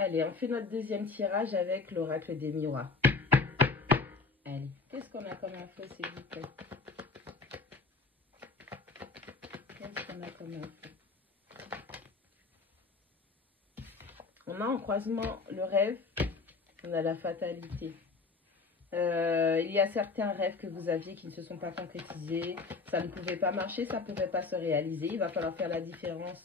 Allez, on fait notre deuxième tirage avec l'oracle des miroirs. Allez, qu'est-ce qu'on a comme info, s'il vous plaît? Qu'est-ce qu'on a comme info? On a en croisement le rêve, on a la fatalité. Il y a certains rêves que vous aviez qui ne se sont pas concrétisés. Ça ne pouvait pas marcher, ça ne pouvait pas se réaliser. Il va falloir faire la différence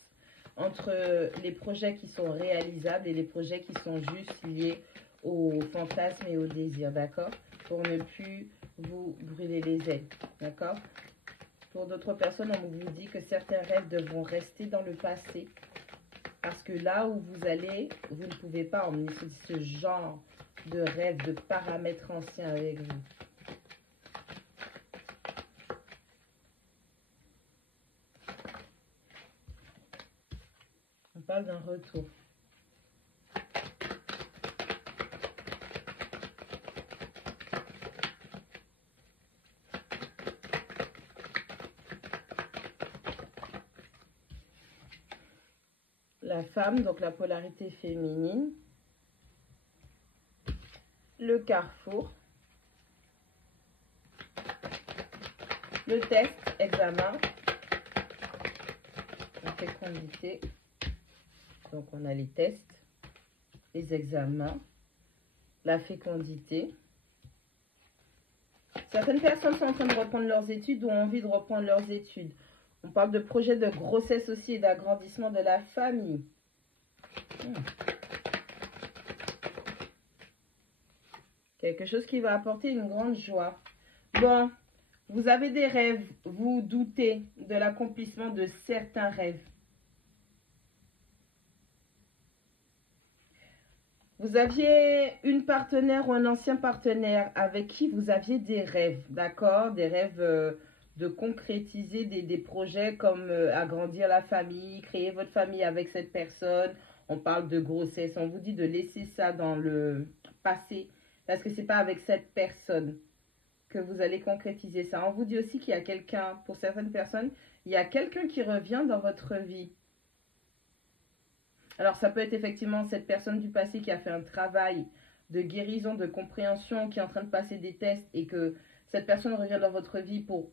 entre les projets qui sont réalisables et les projets qui sont juste liés au fantasme et au désir, d'accord? Pour ne plus vous brûler les ailes, d'accord? Pour d'autres personnes, on vous dit que certains rêves devront rester dans le passé. Parce que là où vous allez, vous ne pouvez pas emmener ce genre de rêve, de paramètres anciens avec vous. On parle d'un retour. La femme, donc la polarité féminine. Le carrefour. Le test, examen. La fécondité. Donc on a les tests, les examens, la fécondité. Certaines personnes sont en train de reprendre leurs études ou ont envie de reprendre leurs études. On parle de projet de grossesse aussi et d'agrandissement de la famille. Quelque chose qui va apporter une grande joie. Bon, vous avez des rêves, vous doutez de l'accomplissement de certains rêves. Vous aviez une partenaire ou un ancien partenaire avec qui vous aviez des rêves, d'accord? Des rêves de concrétiser des projets comme agrandir la famille, créer votre famille avec cette personne. On parle de grossesse, on vous dit de laisser ça dans le passé parce que c'est pas avec cette personne que vous allez concrétiser ça. On vous dit aussi qu'il y a quelqu'un, pour certaines personnes, il y a quelqu'un qui revient dans votre vie. Alors, ça peut être effectivement cette personne du passé qui a fait un travail de guérison, de compréhension, qui est en train de passer des tests et que cette personne revient dans votre vie pour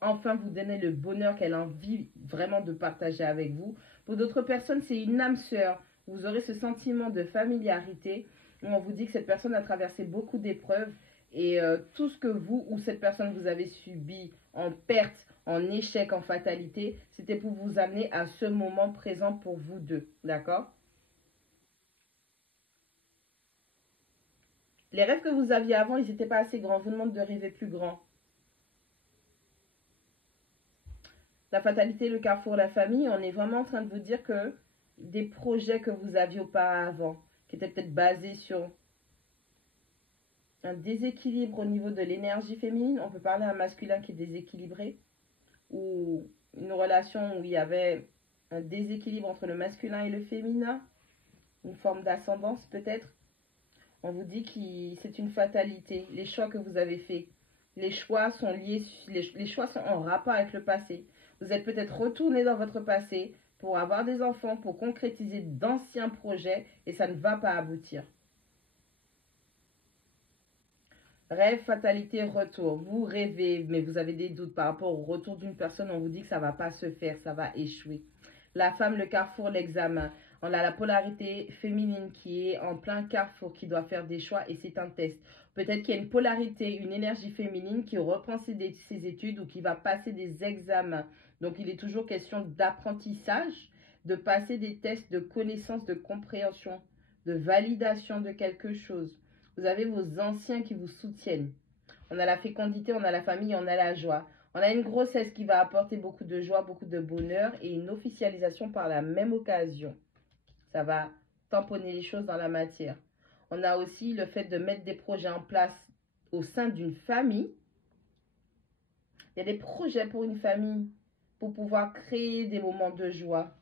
enfin vous donner le bonheur qu'elle a envie vraiment de partager avec vous. Pour d'autres personnes, c'est une âme sœur. Vous aurez ce sentiment de familiarité où on vous dit que cette personne a traversé beaucoup d'épreuves et tout ce que vous ou cette personne vous avez subi en perte, en échec, en fatalité, c'était pour vous amener à ce moment présent pour vous deux, d'accord? Les rêves que vous aviez avant, ils n'étaient pas assez grands. Vous demandez de rêver plus grand. La fatalité, le carrefour, la famille, on est vraiment en train de vous dire que des projets que vous aviez auparavant, qui étaient peut-être basés sur un déséquilibre au niveau de l'énergie féminine, on peut parler d'un masculin qui est déséquilibré, ou une relation où il y avait un déséquilibre entre le masculin et le féminin, une forme d'ascendance peut-être. On vous dit que c'est une fatalité, les choix que vous avez faits. Les choix sont liés, les choix sont en rapport avec le passé. Vous êtes peut-être retourné dans votre passé pour avoir des enfants, pour concrétiser d'anciens projets et ça ne va pas aboutir. Rêve, fatalité, retour. Vous rêvez, mais vous avez des doutes par rapport au retour d'une personne. On vous dit que ça ne va pas se faire, ça va échouer. La femme, le carrefour, l'examen. On a la polarité féminine qui est en plein carrefour, qui doit faire des choix et c'est un test. Peut-être qu'il y a une polarité, une énergie féminine qui reprend ses études ou qui va passer des examens. Donc, il est toujours question d'apprentissage, de passer des tests de connaissance, de compréhension, de validation de quelque chose. Vous avez vos anciens qui vous soutiennent. On a la fécondité, on a la famille, on a la joie. On a une grossesse qui va apporter beaucoup de joie, beaucoup de bonheur et une officialisation par la même occasion. Ça va tamponner les choses dans la matière. On a aussi le fait de mettre des projets en place au sein d'une famille. Il y a des projets pour une famille pour pouvoir créer des moments de joie.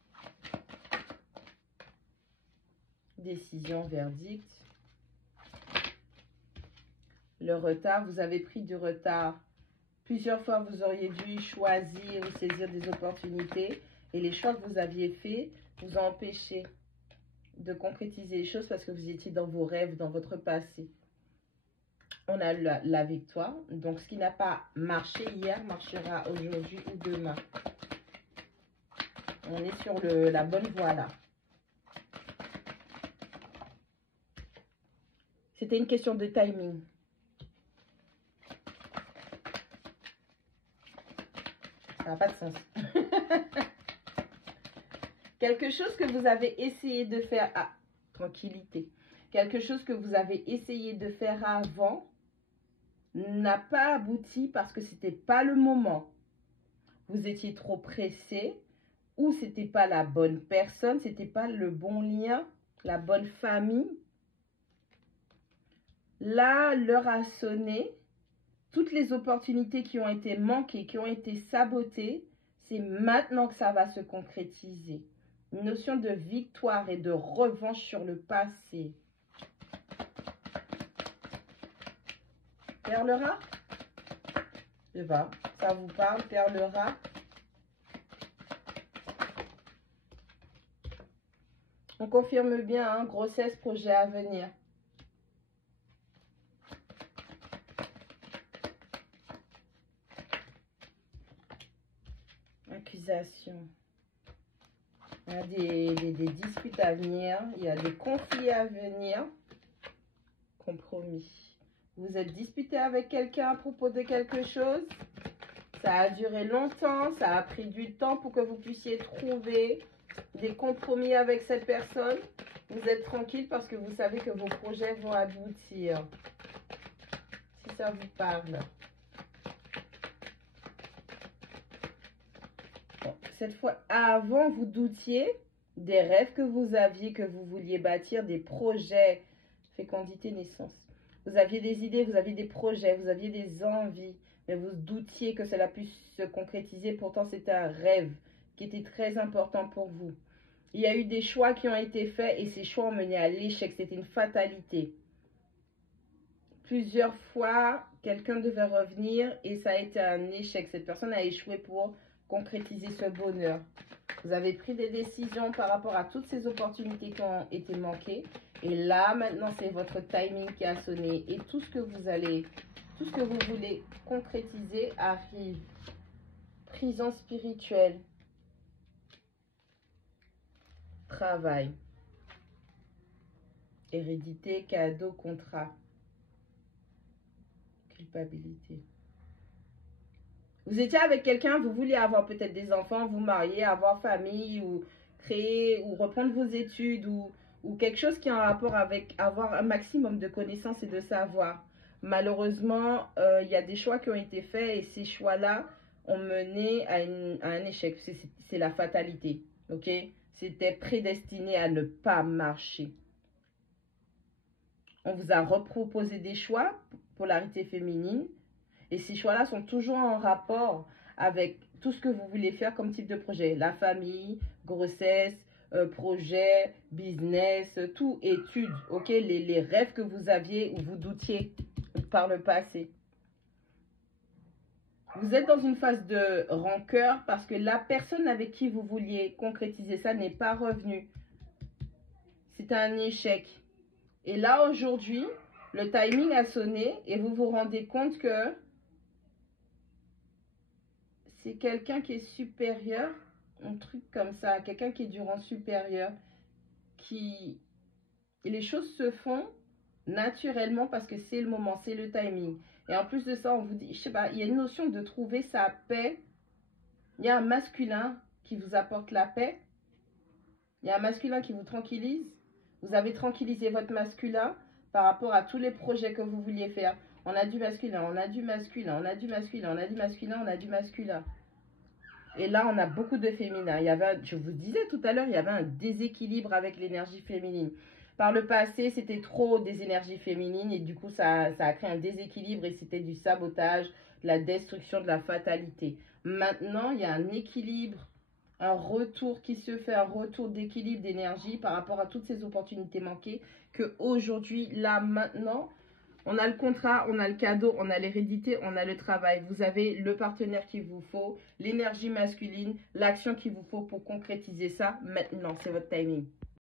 Décision, verdict. Le retard, vous avez pris du retard. Plusieurs fois, vous auriez dû choisir ou saisir des opportunités. Et les choix que vous aviez faits vous ont empêché de concrétiser les choses parce que vous étiez dans vos rêves, dans votre passé. On a la victoire. Donc, ce qui n'a pas marché hier marchera aujourd'hui ou demain. On est sur la bonne voie là. C'était une question de timing. Ça n'a pas de sens. Quelque chose que vous avez essayé de faire... Ah, tranquillité. Quelque chose que vous avez essayé de faire avant n'a pas abouti parce que c'était pas le moment. Vous étiez trop pressé ou c'était pas la bonne personne, c'était pas le bon lien, la bonne famille. Là, l'heure a sonné. Toutes les opportunités qui ont été manquées, qui ont été sabotées, c'est maintenant que ça va se concrétiser. Une notion de victoire et de revanche sur le passé. Perle rare? Je sais pas. Ça vous parle, perle rare? On confirme bien, hein, grossesse, projet à venir. Accusation. Il y a des disputes à venir. Il y a des conflits à venir. Compromis. Vous êtes disputé avec quelqu'un à propos de quelque chose. Ça a duré longtemps. Ça a pris du temps pour que vous puissiez trouver des compromis avec cette personne. Vous êtes tranquille parce que vous savez que vos projets vont aboutir. Si ça vous parle. Bon, cette fois, avant, vous doutiez des rêves que vous aviez, que vous vouliez bâtir, des projets. Fécondité, naissance. Vous aviez des idées, vous aviez des projets, vous aviez des envies, mais vous doutiez que cela puisse se concrétiser. Pourtant, c'était un rêve qui était très important pour vous. Il y a eu des choix qui ont été faits et ces choix ont mené à l'échec. C'était une fatalité. Plusieurs fois, quelqu'un devait revenir et ça a été un échec. Cette personne a échoué pour concrétiser ce bonheur. Vous avez pris des décisions par rapport à toutes ces opportunités qui ont été manquées. Et là, maintenant, c'est votre timing qui a sonné. Et tout ce que vous voulez concrétiser arrive. Prison spirituelle. Travail. Hérédité, cadeau, contrat. Culpabilité. Vous étiez avec quelqu'un, vous vouliez avoir peut-être des enfants, vous marier, avoir famille, ou créer, ou reprendre vos études, ou quelque chose qui a un rapport avec avoir un maximum de connaissances et de savoir. Malheureusement, il y a des choix qui ont été faits et ces choix-là ont mené à un échec. C'est la fatalité, ok? C'était prédestiné à ne pas marcher. On vous a reproposé des choix, polarité féminine, et ces choix-là sont toujours en rapport avec tout ce que vous voulez faire comme type de projet. La famille, grossesse, projet, business, tout, études, ok? Les rêves que vous aviez ou vous doutiez par le passé. Vous êtes dans une phase de rancœur parce que la personne avec qui vous vouliez concrétiser ça n'est pas revenue. C'est un échec. Et là, aujourd'hui, le timing a sonné et vous vous rendez compte que c'est quelqu'un qui est supérieur, un truc comme ça, quelqu'un qui est du rang supérieur, qui... Les choses se font naturellement parce que c'est le moment, c'est le timing. Et en plus de ça, on vous dit, je sais pas, il y a une notion de trouver sa paix. Il y a un masculin qui vous apporte la paix. Il y a un masculin qui vous tranquillise. Vous avez tranquillisé votre masculin par rapport à tous les projets que vous vouliez faire. On a du masculin, on a du masculin, on a du masculin, on a du masculin, on a du masculin. Et là, on a beaucoup de féminin. Il y avait, je vous disais tout à l'heure, il y avait un déséquilibre avec l'énergie féminine. Par le passé, c'était trop des énergies féminines et du coup, ça a créé un déséquilibre et c'était du sabotage, de la destruction, de la fatalité. Maintenant, il y a un équilibre, un retour qui se fait, un retour d'équilibre d'énergie par rapport à toutes ces opportunités manquées que aujourd'hui, là, maintenant, on a le contrat, on a le cadeau, on a l'hérédité, on a le travail. Vous avez le partenaire qu'il vous faut, l'énergie masculine, l'action qu'il vous faut pour concrétiser ça. Maintenant, c'est votre timing.